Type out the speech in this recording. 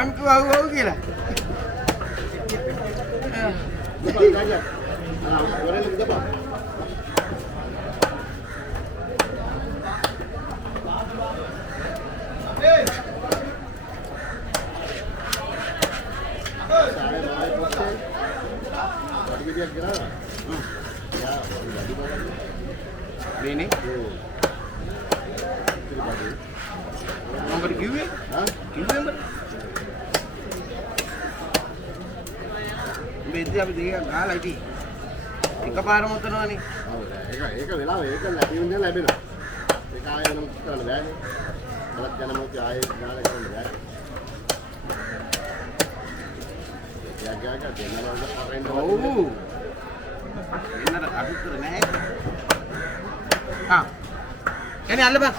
මං කිව්වා කියලා. Ini nomor kiwi kiwi apa? Beda apa dia nggak lagi ika පාර මොතනවනේ ඒක වෙලාව ඒක ලැබෙන්නේ ලැබෙනවා ඒක ආයෙ නම් කරන්න බෑනේ බලත් යන මොකද ආයෙ නාල කරන්න බෑ යාගා දෙන්නා වල පරෙන්න ඔව් එන්නට අඩුතර නැහැ. එනේ අල්ල බං.